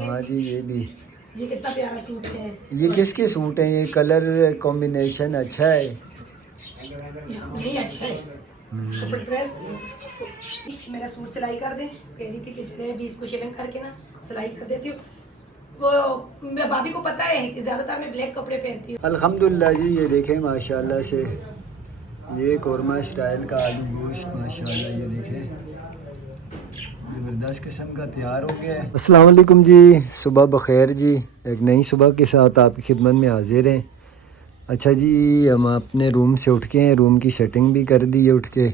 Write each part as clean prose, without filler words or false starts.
हाँ जी ये भी। ये कितना प्यारा सूट है। ये किसके सूट हैं? ये कलर कॉम्बिनेशन अच्छा है। नहीं अच्छा है। सुपर ड्रेस मेरा सूट सिलाई कर दे, कह रही थी कि चले 20 को शिलिंग करके ना सिलाई कर देती हूँ। वो मैं भाभी को पता है कि ज़्यादातर मैं ब्लैक कपड़े पहनती हूँ। अल्हम्दुलिल्लाह जी। ये देखें माशाल्लाह से ये कोरमा स्टाइल का आलू गोश्त माशाल्लाह ये देखें ज़बरदस्त किस्म का तैयार हो गया है। अस्सलाम वालेकुम जी, सुबह बखैर जी। एक नई सुबह के साथ आपकी खिदमत में हाजिर हैं। अच्छा जी, हम अपने रूम से उठ के हैं, रूम की सेटिंग भी कर दी है उठ के।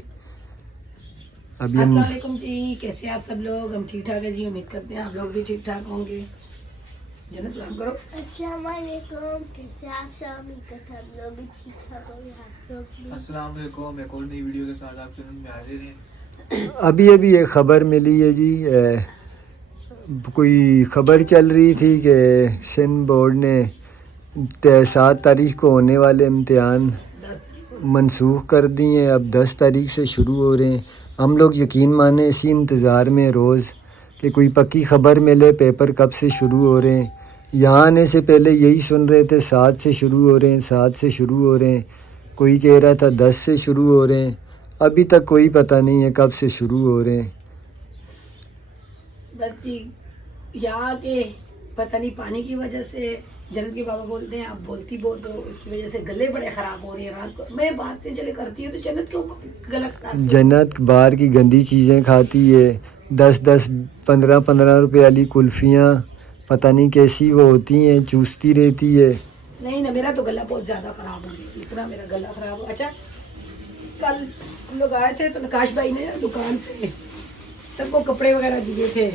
अभी हम अस्सलाम वालेकुम जी, कैसे आप सब लोग? हम ठीक ठाक है जी, उम्मीद करते हैं आप लोग भी ठीक ठाक होंगे। जरा सलाम करो। अस्सलाम वालेकुम, कैसे आप सब? उम्मीद करते हैं आप लोग भी ठीक ठाक होंगे। आप लोग भी। अस्सलाम वालेकुम, एक और नई वीडियो के साथ आपके में हाजिर हैं। अभी एक ख़बर मिली है जी। कोई ख़बर चल रही थी कि सिंध बोर्ड ने 7 तारीख को होने वाले इम्तिहान 10 मनसूख कर दिए हैं। अब 10 तारीख से शुरू हो रहे हैं। हम लोग यकीन माने इसी इंतज़ार में रोज़ कि कोई पक्की ख़बर मिले पेपर कब से शुरू हो रहे हैं। यहाँ आने से पहले यही सुन रहे थे 7 से शुरू हो रहे हैं, 7 से शुरू हो रहे हैं। कोई कह रहा था 10 से शुरू हो रहे हैं। अभी तक कोई पता नहीं है कब से शुरू हो रहे हैं। बस जी यहाँ के पता नहीं पानी की वजह से जन्नत के बाबा बोलते हैं आप बोलती बहुत हो, उसकी वजह से गले बड़े ख़राब हो रहे हैं। रात को मैं बातें चले करती हूँ तो जन्नत क्यों गला खराब? जन्नत बाहर की गंदी चीज़ें खाती है। 10-10 15-15 रुपए वाली कुल्फ़ियाँ पता नहीं कैसी वो होती हैं, चूसती रहती है। नहीं ना, मेरा तो गला बहुत ज़्यादा ख़राब हो गया, इतना मेरा गला ख़राब हो। अच्छा कल हम लोग आए थे तो नकाश भाई ने दुकान से सबको कपड़े वगैरह दिए थे।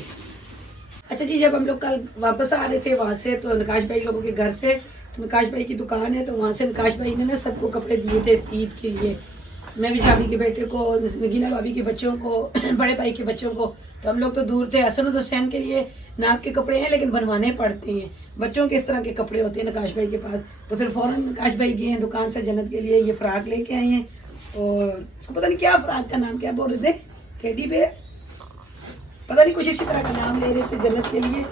अच्छा जी, जब हम लोग कल वापस आ रहे थे वहाँ से तो नकाश भाई लोगों के घर से, तो नकाश भाई की दुकान है तो वहाँ से नकाश भाई ने ना सबको कपड़े दिए थे ईद के लिए। मैं भी भाभी के बेटे को, नगीना भाभी के बच्चों को, बड़े भाई के बच्चों को। तो हम लोग तो दूर थे। हसन और हुसैन के लिए नाप के कपड़े हैं लेकिन बनवाने पड़ते हैं। बच्चों के इस तरह के कपड़े होते हैं नकाश भाई के पास। तो फिर फ़ौरन नकाश भाई गए हैं दुकान से जन्नत के लिए ये फ़्राक लेके आए हैं। और इसको पता नहीं क्या फ़्राक का नाम क्या बोल रहे थे, टेडी बेयर पता नहीं कुछ इसी तरह का नाम ले रहे थे जन्नत के लिए।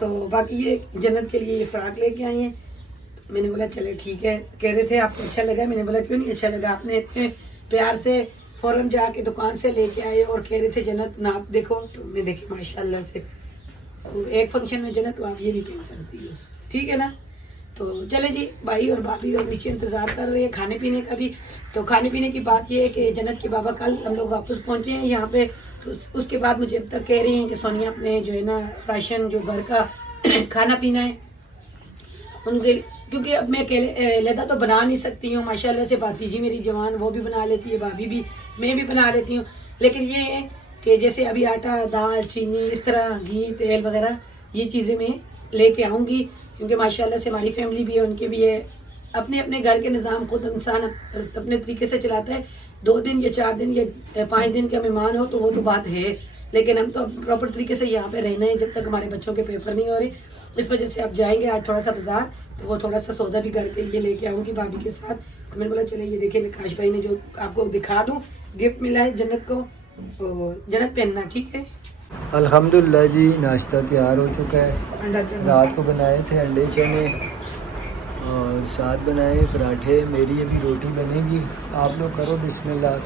तो बाकी ये जन्नत के लिए ये फ़्राक लेके आए हैं। तो मैंने बोला चले ठीक है। कह रहे थे आपको अच्छा लगा? मैंने बोला क्यों नहीं अच्छा लगा, आपने इतने प्यार से फ़ौरन जाके दुकान से लेके आए और कह रहे थे जन्नत नाप देखो। तो मैं देखी माशाल्लाह से तो एक फंक्शन में जन्नत तो आप ये भी पहन सकती हो, ठीक है ना? तो चले जी, भाई और भाभी लोग नीचे इंतज़ार कर रहे हैं खाने पीने का भी। तो खाने पीने की बात ये है कि जन्नत के बाबा कल हम लोग वापस पहुँचे हैं यहाँ पे। तो उसके बाद मुझे अब तक कह रही हैं कि सोनिया अपने जो है ना राशन जो घर का खाना पीना है उनके, क्योंकि अब मैं लहदा तो बना नहीं सकती हूँ। माशाल्लाह से भातीजी मेरी जवान वो भी बना लेती है, भाभी भी, मैं भी बना लेती हूँ। लेकिन ये है कि जैसे अभी आटा, दाल, चीनी, इस तरह घी, तेल वगैरह ये चीज़ें मैं लेके आऊँगी, क्योंकि माशाल्लाह से हमारी फैमिली भी है, उनके भी है। अपने अपने घर के निज़ाम खुद इंसान अपने तरीके से चलाता है। 2 दिन या 4 दिन या 5 दिन का मेहमान हो तो वो तो बात है, लेकिन हम तो प्रॉपर तरीके से यहाँ पे रहना है जब तक हमारे बच्चों के पेपर नहीं हो रहे। इस वजह से आप जाएंगे आज थोड़ा सा बाजार, तो वो थोड़ा सा सौदा भी घर के लिए लेके आऊँगी भाभी के साथ। तो मैंने बोला चले ये देखिए नकाश भाई ने जो आपको दिखा दूँ गिफ्ट मिला है जन्नत को, और जन्नत पहनना, ठीक है? अल्हम्दुलिल्लाह जी, नाश्ता तैयार हो चुका है। अंडा रात को बनाए थे अंडे चने और साथ बनाए पराठे। मेरी अभी रोटी बनेगी। आप लोग करो बिस्मिल्लाह।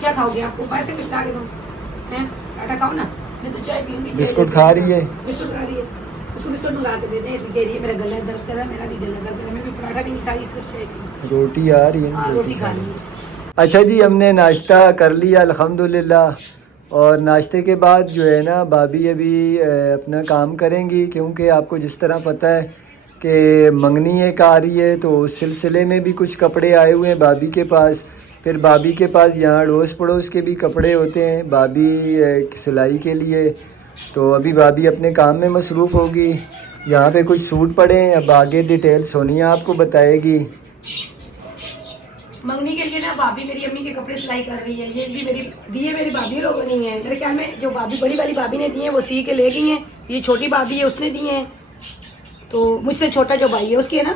क्या खाओगे? आपको पैसे कुछ ला के दो हैं? आटा खाओ ना, मैं तो चाय पीऊँगी। बिस्कुट खा रही है? बिस्कुट खा रही है, उसको बिस्कुट मंगा के देते हैं। इसमें कह रही है मेरा गला दर्द कर रहा है, मेरा भी गला दर्द कर रहा है। मैं भी पराठा भी नहीं खा रही, सिर्फ चाय पी। रोटी आ रही है? हाँ रोटी खा ली है। अच्छा जी, हमने नाश्ता कर लिया अल्हम्दुलिल्लाह। और नाश्ते के बाद जो है ना भाभी अभी अपना काम करेंगी, क्योंकि आपको जिस तरह पता है कि मंगनी एक आ रही है, तो उस सिलसिले में भी कुछ कपड़े आए हुए हैं भाभी के पास। फिर भाभी के पास यहाँ अड़ोस पड़ोस के भी कपड़े होते हैं भाभी सिलाई के लिए। तो अभी भाभी अपने काम में मसरूफ़ होगी। यहाँ पे कुछ सूट पड़े हैं, अब आगे डिटेल सोनिया आपको बताएगी। मंगनी के लिए ना भाभी मेरी अम्मी के कपड़े सिलाई कर रही है। ये भी मेरी दिए मेरी भाभी लोगों ने है, मेरे ख्याल में जो भाभी बड़ी वाली भाभी ने दिए हैं वो सी के ले गई हैं। ये छोटी भाभी है उसने दिए हैं। तो मुझसे छोटा जो भाई है उसकी है ना,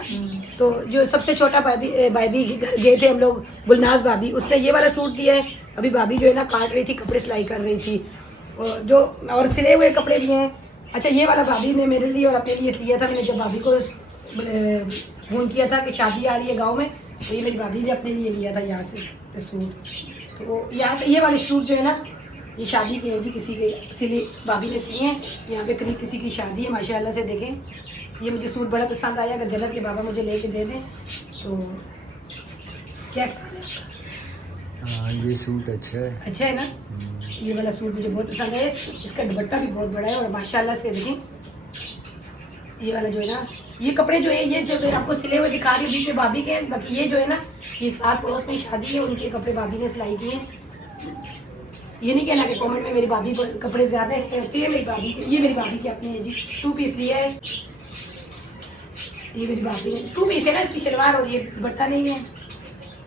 तो जो सबसे छोटा भाभी के घर गए थे हम लोग, गुलनाज भाभी, उसने ये वाला सूट दिया है। अभी भाभी जो है ना काट रही थी, कपड़े सिलाई कर रही थी। और जो और सिले हुए कपड़े भी हैं अच्छा ये वाला भाभी ने मेरे लिए और अपने लिए लिया था। मैंने जब भाभी को फ़ोन किया था कि शादी आ रही है गांव में, तो ये मेरी भाभी ने अपने लिए लिया था यहाँ से सूट। तो यहाँ पे ये वाले सूट जो है ना, ये शादी के हैं जी, किसी के इसीलिए भाभी ने सिए हैं। यहाँ पे करीब किसी की शादी है माशाल्लाह से। देखें ये मुझे सूट बड़ा पसंद आया। अगर जन्नत के बाबा मुझे लेके दे दें तो क्या। हाँ ये सूट अच्छा है। अच्छा है ना, ये वाला सूट मुझे बहुत पसंद है। इसका दुपट्टा भी बहुत बड़ा है और माशाल्लाह से देखें ये वाला जो है ना, ये कपड़े जो है ये जो मैं आपको सिले हुए दिखा रही हूँ बीच में भाभी के। बाकी ये जो है ना, ये 7 पड़ोस में शादी है, उनके कपड़े भाभी ने सिलाई किए हैं। ये नहीं कहना कि कमेंट में मेरी भाभी कपड़े ज़्यादा होती है। मेरी भाभी के, ये मेरी भाभी के अपने है जी। 2 पीस लिया है, ये मेरी भाभी ने 2 पीस है ना इसकी शलवार, और ये दुपट्टा नहीं है।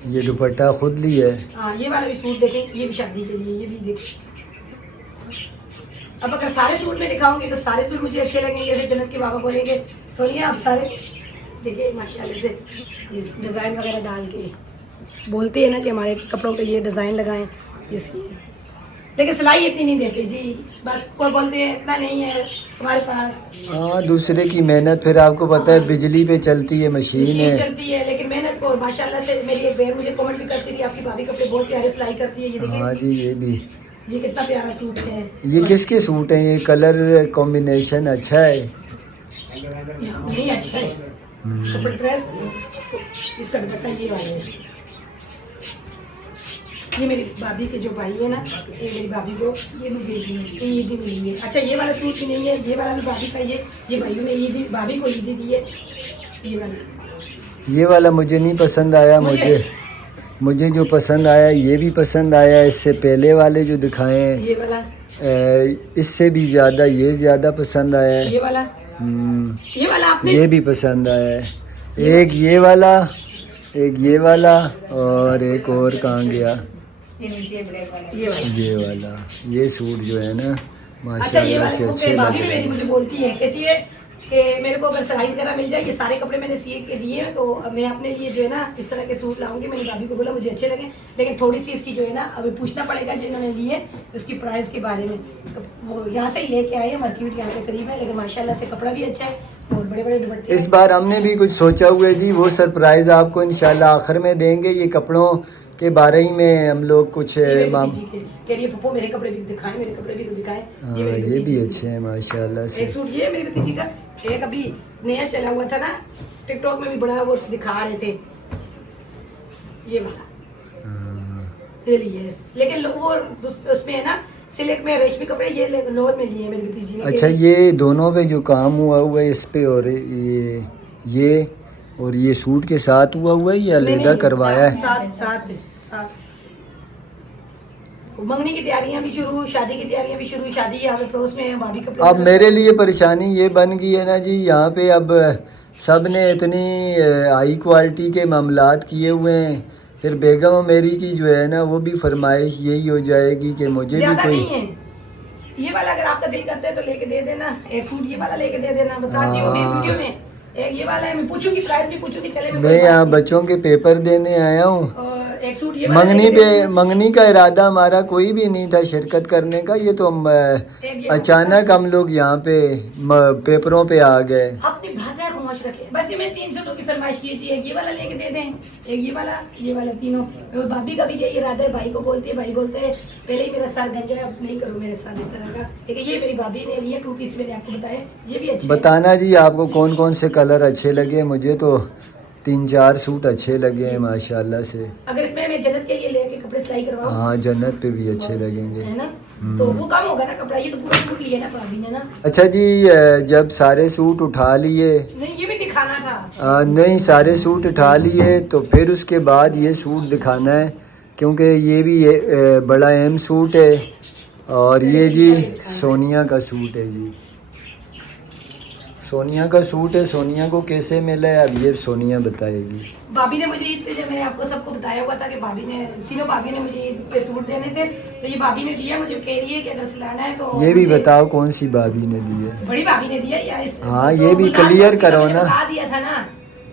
ये दुपट्टा खुद लिया है। हाँ ये वाला भी सूट देखें, ये भी शादी के लिए, ये भी देखें। अब अगर सारे सूट में दिखाऊंगी तो सारे सूट मुझे अच्छे लगेंगे, फिर जन्नत के बाबा बोलेंगे सोनिया आप सारे देखिए माशाल्लाह से इस डिज़ाइन वगैरह डाल के बोलते हैं ना कि हमारे कपड़ों पे ये डिज़ाइन लगाएं इसलिए। लेकिन सिलाई इतनी नहीं देते जी, बस कोई बोलते हैं इतना नहीं है हमारे पास। हाँ दूसरे की मेहनत, फिर आपको पता है बिजली पे चलती है, मशीन है चलती है, लेकिन मेहनत को माशाल्लाह से। मेरी एक बहन मुझे कमेंट भी करती थी आपकी भाभी कपड़े बहुत प्यारे सिलाई करती है। ये देखिए, हाँ जी ये भी। ये कितना प्यारा सूट है। ये किसके सूट हैं? ये कलर कॉम्बिनेशन अच्छा है। नहीं अच्छा है कपड़े ड्रेस। इसका दुपट्टा ये वाला है। ये मेरी भाभी के जो भाई है ना, ये मेरी भाभी को ये मुझे ईदी मिली है। अच्छा ये वाला सूट भी नहीं है, ये वाला भी भाभी का। ये भाइयों ने ईदी भाभी को ईदी दी है। ये वाला मुझे नहीं पसंद आया। मुझे जो पसंद आया ये भी पसंद आया। इससे पहले वाले जो दिखाए हैं ये वाला, इससे भी ज़्यादा ये ज़्यादा पसंद आया है। ये वाला आपने ये भी पसंद आया है। एक ये वाला और एक और कहाँ गया, ये वाला। ये सूट जो है ना अच्छा ये माशाल्लाह से वाली अच्छे भाभी लग भी रहे मेरी मुझे हैं। बोलती है, कहती है कि मेरे को अगर सिलाई वगैरह मिल जाए, ये सारे कपड़े मैंने सिए के दिए हैं, तो मैं अपने लिए जो है ना इस तरह के सूट लाऊंगी। मैंने भाभी को बोला मुझे अच्छे लगे, लेकिन थोड़ी सी इसकी जो है ना अभी पूछना पड़ेगा जिन्होंने लिए उसकी प्राइस के बारे में। तो वो यहाँ से ही लेके आए हैं, मार्केट यहाँ पे करीब है, लेकिन माशाल्लाह से कपड़ा भी अच्छा है और बड़े बड़े दुपट्टे। इस बार हमने भी कुछ सोचा हुआ है जी, वो सरप्राइज़ आपको इंशाल्लाह आखिर में देंगे। ये कपड़ों के बारे ही में हम लोग कुछ कह रही है पप्पो मेरे कपड़े भी दिखाएं, मेरे कपड़े भी तो दिखाएं। हाँ ये भी अच्छे हैं माशाल्लाह से। एक सूट ये मेरी भतीजी का, एक अभी नया चला हुआ था ना टिकटॉक में भी बड़ा वो दिखा रहे थे, ये वाला ये लिए। लेकिन वो उसमें है ना सिल्क में रेशमी कपड़े, ये लोन में लिए मेरी भतीजी ने। अच्छा ये दोनों पे जो काम हुआ है इस पे, और ये और ये सूट के साथ हुआ है या अलग करवाया है? साथ मंगनी की तैयारियां भी शुरू, शादी की तैयारियां भी शुरू। शादी यहाँ पे पड़ोस में है, भाभी कपड़े। अब मेरे लिए परेशानी ये बन गई है ना जी, यहाँ पे अब सब ने इतनी हाई क्वालिटी के मामलात किए हुए हैं, फिर बेगम मेरी की जो है ना वो भी फरमाइश यही हो जाएगी कि मुझे भी कोई। नहीं है ये वाला, अगर आपका दिल करता है तो लेके दे देना। एक सूट ये वाला लेके दे देना, बताती हूँ वीडियो में। एक ये वाला है, मैं पूछूंगी प्राइस भी पूछूंगी। चले मैं यहाँ बच्चों के पेपर देने आया हूँ। और एक सूट ये वाला मंगनी का इरादा हमारा कोई भी नहीं था शिरकत करने का। ये तो अचानक हम लोग यहाँ पे पेपरों पे आ गए। अपनी भाषा खामोश रखे बस। ये मैं 3 सूटों की फरमाइश की थी, एक ये वाला लेके दे दें, एक ये वाला तीनों। भाभी का भी यही इरादा है, भाई को बोलती है, भाई बोलते हैं पहले ही मेरा सर गंजा है, नहीं करो मेरे साथ इस तरह का। ठीक है ये मेरी भाभी ने लिए 2 पीस, मैंने आपको बताया ये भी अच्छे। बताना जी आपको कौन कौन से कलर अच्छे लगे। मुझे तो 3-4 सूट अच्छे लगे हैं माशाल्लाह से। अगर इसमें मैं जन्नत के लिए लेके कपड़े सिलाई करवाऊं, हाँ जन्नत पे भी अच्छे लगेंगे, है ना, तो वो कम होगा ना कपड़ा। ये तो पूरा सूट लिया ना भाभी ने ना। अच्छा जी जब सारे सूट उठा लिए, नहीं ये भी दिखाना था। नहीं सारे सूट उठा लिए तो फिर उसके बाद ये सूट दिखाना है, क्योंकि ये भी बड़ा अहम सूट है। और ये जी सोनिया का सूट है जी, सोनिया का सूट है। सोनिया को कैसे मिला है अब ये सोनिया बताएगी। भाभी ने मुझे ईद पे, जब मैंने आपको सबको बताया हुआ था कि भाभी ने, तीनों भाभी ने मुझे ईद पे सूट देने थे, तो ये भाभी ने दिया मुझे। कह रही है कि अगर सिलाना है तो ये भी बताओ कौन सी भाभी ने दी है? बड़ी भाभी ने दिया या इस? हाँ ये भी क्लियर करो ना। बता दिया था ना,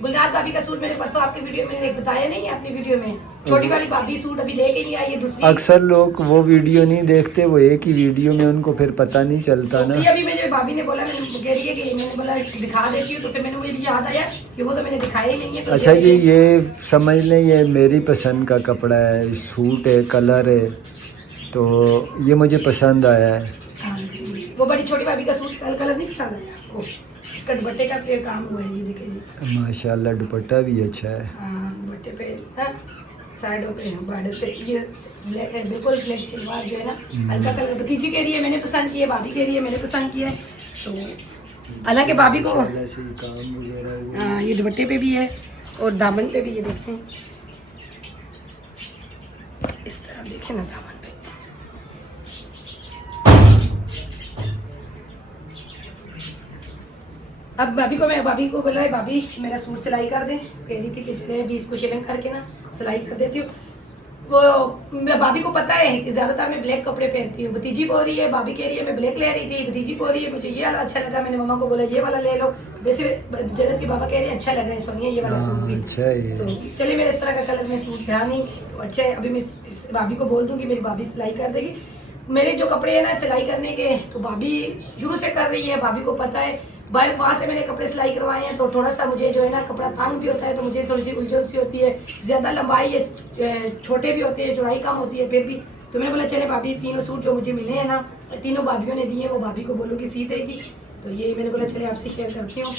गुलनाज भाभी का सूट मैंने परसों आपकी वीडियो में एक बताया नहीं है, अपनी वीडियो में छोटी वाली भाभी सूट अभी लेके नहीं आई है दूसरी। अक्सर लोग वो वीडियो नहीं देखते, वो एक ही वीडियो में उनको फिर पता नहीं चलता ना। अभी मुझे भाभी ने बोला, मैंने कह रही है कि मैंने बोला दिखा देती हूँ, तो फिर मैंने मुझे भी याद आया कि वो तो मैंने दिखाया ही नहीं है। तो अच्छा जी, ये समझ लें ये मेरी पसंद का कपड़ा है, सूट है, कलर है, तो ये मुझे पसंद आया है। हाँ जी, वो बड़ी छोटी भाभी का सूट कलर नहीं पसंद आया आपको? इसका दुपट्टे का पे काम हुआ है, ये देखिए जी माशाल्लाह, दुपट्टा भी अच्छा है। हाँ, दुपट्टे पे साइडों पे बॉर्डर पे ये ब्लैक है, बिल्कुल ब्लैक सलवार जो है ना, हल्का कलर भतीजी कह रही है मैंने पसंद किया, भाभी कह रही है मैंने पसंद किया है। तो हालांकि भाभी को माशाल्लाह से काम वगैरह हुआ। हाँ, ये दुपट्टे पे भी है और दामन पे भी, ये देखते हैं इस तरह, देखें ना दामन पे। अब भाभी को बोला है भाभी मेरा सूट सिलाई कर दे, कह रही थी कि चले अभी इसको शिलिंग करके ना सिलाई कर देती हूँ। वो भाभी को पता है कि ज़्यादातर मैं ब्लैक कपड़े पहनती हूँ। भतीजी बोल रही है, भाभी कह रही है मैं ब्लैक ले रही थी, भतीजी बोल रही है मुझे ये वाला अच्छा लगा, मैंने मम्मा को बोला ये वाला ले लो। वैसे जन्नत के बाबा कह रहे हैं अच्छा लग रहा है सोनिया ये वाला सूट भी। अच्छा है। तो चलिए मेरे इस तरह का कलर में सूट था नहीं तो अच्छा है, अभी मैं भाभी को बोल दूँगी, मेरी भाभी सिलाई कर देगी। मेरे जो कपड़े हैं ना सिलाई करने के, तो भाभी शुरू से कर रही है, भाभी को पता है। वहाँ से मैंने कपड़े सिलाई करवाए हैं, तो थोड़ा सा मुझे जो है ना कपड़ा तंग भी होता है, तो मुझे थोड़ी सी उलझन सी होती है, ज़्यादा लंबाई है, छोटे भी होते हैं, चौड़ाई कम होती है फिर भी। तो मैंने बोला चले भाभी तीनों सूट जो मुझे मिले हैं ना, तीनों भाभीयों ने दिए, वो भाभी को बोलूँगी सी देगी। तो ये मैंने बोला चले आपसे शेयर करती हूँ,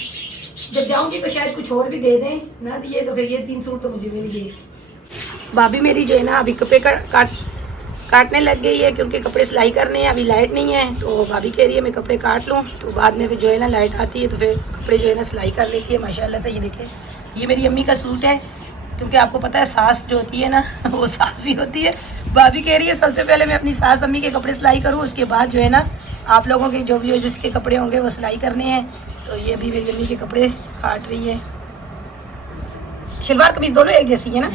जब जाऊँगी तो शायद कुछ और भी दे दें, ना दिए तो फिर ये 3 सूट तो मुझे मिल गए। भाभी मेरी जो है ना अभी कपड़े काटने लग गई है, क्योंकि कपड़े सिलाई करने हैं, अभी लाइट नहीं है। तो भाभी कह रही है मैं कपड़े काट लूँ, तो बाद में फिर जो है ना लाइट आती है तो फिर कपड़े जो है ना सिलाई कर लेती है माशाल्लाह से। ये देखें, ये मेरी अम्मी का सूट है, क्योंकि आपको पता है सास जो होती है ना वो सास ही होती है। भाभी कह रही है सबसे पहले मैं अपनी सास अम्मी के कपड़े सिलाई करूँ, उसके बाद जो है ना आप लोगों के जो भी हो जिसके कपड़े होंगे वो सिलाई करने हैं। तो ये अभी मेरी अम्मी के कपड़े काट रही है। शलवार कमीज़ दोनों एक जैसी है ना?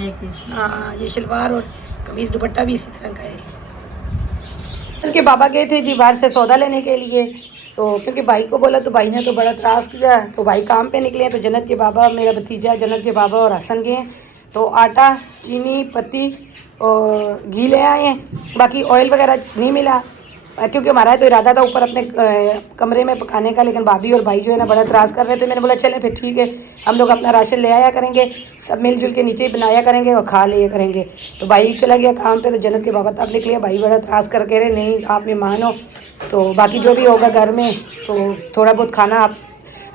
हाँ, ये शलवार और कमीज़ दुपट्टा भी इसी तरह का है। उनके बाबा गए थे जी बाहर से सौदा लेने के लिए, तो क्योंकि भाई को बोला तो भाई ने तो बड़ा त्रास किया, तो भाई काम पे निकले हैं। तो जन्नत के बाबा, मेरा भतीजा जन्नत के बाबा और हसन गए हैं, तो आटा, चीनी, पत्ती और घी ले आए हैं। बाकी ऑयल वगैरह नहीं मिला, क्योंकि हमारा तो इरादा था ऊपर अपने कमरे में पकाने का, लेकिन भाभी और भाई जो है ना बड़ा त्रास कर रहे थे। मैंने बोला चले फिर ठीक है, हम लोग अपना राशन ले आया करेंगे, सब मिलजुल के नीचे ही बनाया करेंगे और खा लिया करेंगे। तो भाई चला गया काम पे, तो जन्नत के बाबा तब निकले। भाई बड़ा त्रास कर कह रहे नहीं आप मेहमान हो, तो बाकी जो भी होगा घर में तो थोड़ा बहुत खाना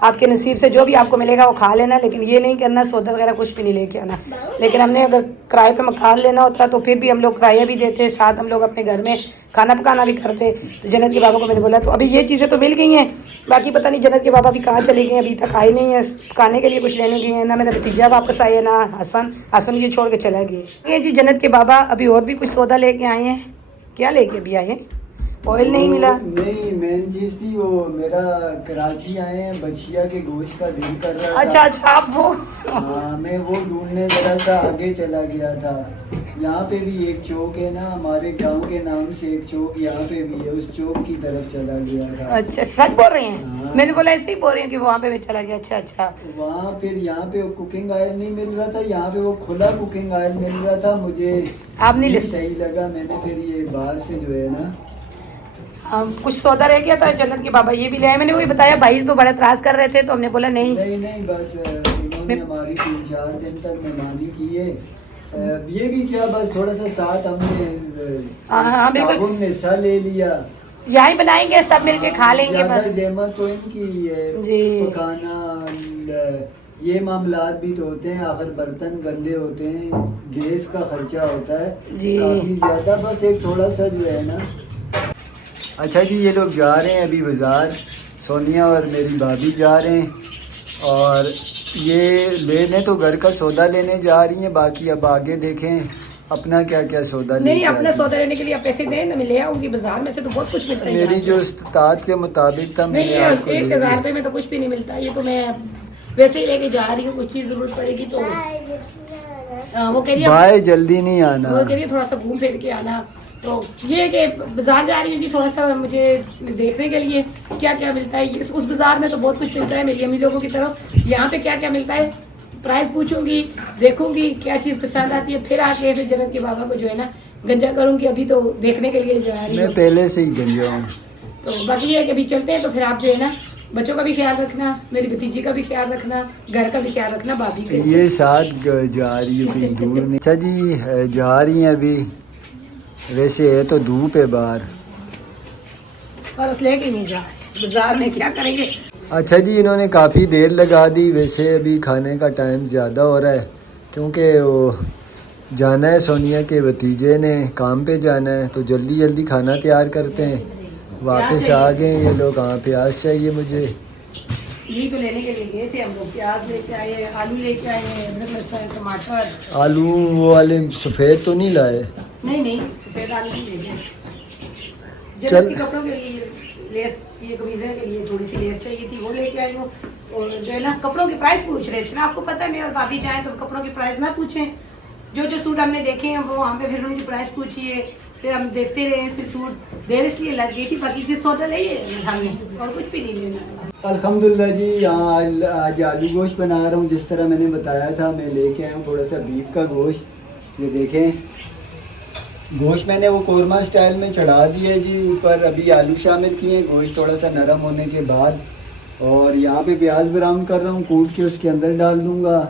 आपके नसीब से जो भी आपको मिलेगा वो खा लेना, लेकिन ये नहीं करना सौदा वगैरह कुछ भी नहीं लेके आना। लेकिन हमने अगर किराए पे मकान लेना होता तो फिर भी हम लोग किराया भी देते, साथ हम लोग अपने घर में खाना पकाना भी करते। तो जन्नत के बाबा को मैंने बोला, तो अभी ये चीज़ें तो मिल गई हैं, बाकी पता नहीं जन्नत के बाबा भी कहाँ चले गए, अभी तक आए नहीं हैं, खाने के लिए कुछ लेने गए हैं। ना मेरा भतीजा वापस आए, ना हसन ये छोड़ के चला गए। ये जी जन्नत के बाबा अभी और भी कुछ सौदा लेके आए हैं। क्या लेके अभी आए हैं? ऑयल नहीं मिला। नहीं, मेन चीज थी वो मेरा कराची आए हैं, बछिया के गोश्त का दिल कर रहा था। अच्छा आप वो हाँ, मैं वो ढूंढने जरा सा आगे चला गया था। यहाँ पे भी एक चौक है ना, हमारे गांव के नाम से एक चौक यहाँ पे भी है, उस चौक की तरफ चला गया था। अच्छा सच बोल रहे हैं? हाँ। मैंने बोला ऐसे ही बोल रहे हैं कि वहाँ पे मैं चला गया। अच्छा वहाँ फिर यहाँ पे कुकिंग ऑयल नहीं मिल रहा था, यहाँ पे वो खुला कुकिंग ऑयल मिल रहा था। मुझे आप नहीं ले सही लगा, मैंने फिर ये बाहर से जो है ना कुछ सौदा रह गया था जन्नत के बाबा ये भी ले आए। मैंने वही बताया, भाई तो बड़ा त्रास कर रहे थे, तो हमने बोला नहीं बस इन्होंने हमारी 3-4 दिन तक मेहमानी की है। ये भी क्या बस थोड़ा सा साथ हमने हाँ बिल्कुल में हिस्सा ले लिया। यहाँ ही बनाएंगे, सब मिलके खा लेंगे बस। जहमत तो इनकी है जी। पकाना, ये मामलात भी तो होते हैं, आखिर बर्तन गंदे होते हैं, गैस का खर्चा होता है जी काफी ज्यादा। बस एक थोड़ा सा जो है ना। अच्छा जी, ये लोग जा रहे हैं अभी बाज़ार, सोनिया और मेरी भाभी जा रहे हैं, और ये लेने तो घर का सौदा लेने जा रही हैं। बाकी अब आगे देखें अपना क्या क्या सौदा नहीं, अपना सौदा लेने के लिए आप पैसे दें ना, मैं ले आऊँगी। बाजार में से तो बहुत कुछ मिलता है। मेरी जो इस्तात के मुताबिक था नहीं, 1000 रुपये में तो कुछ भी नहीं मिलता। ये तो मैं वैसे ही लेके जा रही हूँ, कुछ चीज़ जरूरत पड़ेगी तो वो कह रही है भाई जल्दी नहीं आना, वो कह रही है थोड़ा सा घूम फिर के आना। तो ये कि बाजार जा रही हूँ जी, थोड़ा सा मुझे देखने के लिए क्या क्या मिलता है। उस बाजार में तो बहुत कुछ मिलता है मेरी अम्मी लोगों की तरफ। यहाँ पे क्या क्या मिलता है प्राइस पूछूंगी, देखूंगी क्या चीज़ पसंद आती है, फिर आके फिर जन्नत के बाबा को जो है ना गंजा करूंगी। अभी तो देखने के लिए जा रही मैं हूँ। पहले से ही गंजा हूँ। तो बाकी ये है कि अभी चलते हैं, तो फिर आप जो है ना बच्चों का भी ख्याल रखना, मेरी भतीजी का भी ख्याल रखना, घर का भी ख्याल रखना, भाभी का। ये साथ जा रही है, कहीं दूर नहीं। अच्छा जी, जा रही हैं अभी। वैसे है तो धूप है बाहर, और उस लेके नहीं जा रहे बाजार में, क्या करेंगे। अच्छा जी, इन्होंने काफ़ी देर लगा दी। वैसे अभी खाने का टाइम ज़्यादा हो रहा है, क्योंकि वो जाना है, सोनिया के भतीजे ने काम पे जाना है, तो जल्दी जल्दी खाना तैयार करते हैं। वापस आ गए ये लोग। हाँ, प्याज चाहिए मुझे। यही तो लेने के लिए गए थे हम लोग, प्याज लेके आए, आलू लेके आए, अदरक लहसुन टमाटर। आलू वो वाले सफ़ेद तो नहीं लाए? नहीं सफेद आलू नहीं लेके। चल। जन्नत के कपड़ों के लिए लेस, ये कमीज़ें के लिए थोड़ी सी लेस चाहिए थी, वो लेके आई हूँ। और जो है ना कपड़ों की प्राइस पूछ रहे थे ना, आपको पता है मैं और भाभी जाएं तो कपड़ों की प्राइस ना पूछें। जो सूट हमने देखे हैं वो वहाँ पे फिर उनकी प्राइस पूछिए, फिर हम देखते रहे, फिर सूट देर इसलिए लग गई थी। बाकी से सौदा ले हमने और कुछ भी नहीं लेना। अल्हम्दुलिल्लाह जी, यहाँ आज आलू गोश्त बना रहा हूँ जिस तरह मैंने बताया था। मैं लेके आया हूँ थोड़ा सा बीफ का गोश्त। ये देखें, गोश्त मैंने वो कोरमा स्टाइल में चढ़ा दिया जी ऊपर। अभी आलू शामिल किए हैं गोश्त थोड़ा सा नरम होने के बाद। और यहाँ पे प्याज ब्राउन कर रहा हूँ, कूट के उसके अंदर डाल दूँगा।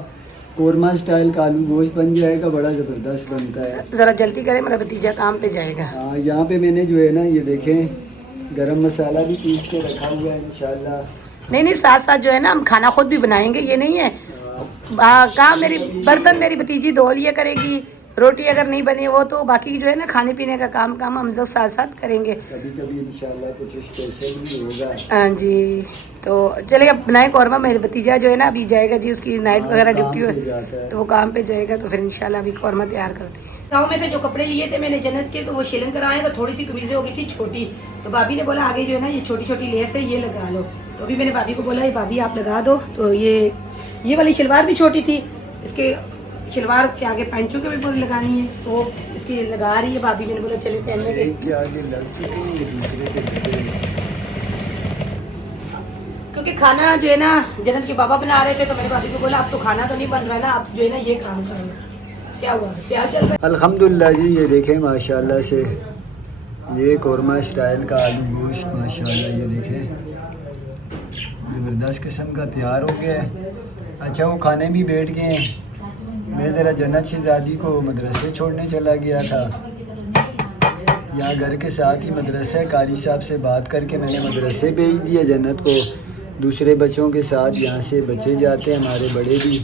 कोरमा स्टाइल का आलू गोश्त बन जाएगा, बड़ा ज़बरदस्त बनता है। ज़रा जल्दी करें, मेरा भतीजा काम पे जाएगा। हाँ, यहाँ पे मैंने जो है ना ये देखें गरम मसाला भी पीस के रखा हुआ है इंशाल्लाह। नहीं साथ साथ जो है ना हम खाना खुद भी बनाएंगे, ये नहीं है काम। मेरी बर्तन मेरी भतीजी धो लिया करेगी, रोटी अगर नहीं बनी वो तो बाकी जो है ना खाने पीने का काम हम लोग साथ साथ करेंगे। कभी कभी इंशाल्लाह कुछ स्पेशल भी होगा। हाँ जी, तो चलेगा बनाए कौरमा। मेरे भतीजा जो है ना अभी जाएगा जी, उसकी नाइट वगैरह ड्यूटी है तो वो काम पे जाएगा, तो फिर इंशाल्लाह अभी कौरमा तैयार करते हैं। गाँव में से जो कपड़े लिए थे मैंने जन्नत के, तो वो शिलन कराए, तो थोड़ी सी कमीज़ें हो गई थी छोटी, तो भाभी ने बोला आगे जो है ना ये छोटी छोटी लेस है ये लगा लो। तो अभी मैंने भाभी को बोला ये भाभी आप लगा दो। तो ये वाली शलवार भी छोटी थी, इसके शलवार के आगे पैंचों के भी पूरी लगानी है, तो इसकी लगा रही है भाभी। मैंने बोला चले पहनने के आगे लग चुके हैं दूसरे के कपड़े। क्योंकि खाना जो है ना जन्नत के बाबा बना रहे थे, तो मैंने भाभी को बोला अब तो खाना तो नहीं बन रहा है ना, आप जो है ना ये काम करना। क्या हुआ, प्याज चल रहा है। अल्हम्दुलिल्लाह जी, ये देखें माशाल्लाह से ये कोरमा स्टाइल का आलू गोश्त माशाल्लाह ये देखें ज़बरदस्त किस्म का तैयार हो गया है। अच्छा, वो खाने भी बैठ गए हैं। मैं ज़रा जन्नत शहज़ादी को मदरसे छोड़ने चला गया था। यहाँ घर के साथ ही मदरसा है, कारी साहब से बात करके मैंने मदरसे भेज दिया जन्नत को। दूसरे बच्चों के साथ यहाँ से बच्चे जाते हैं, हमारे बड़े भी।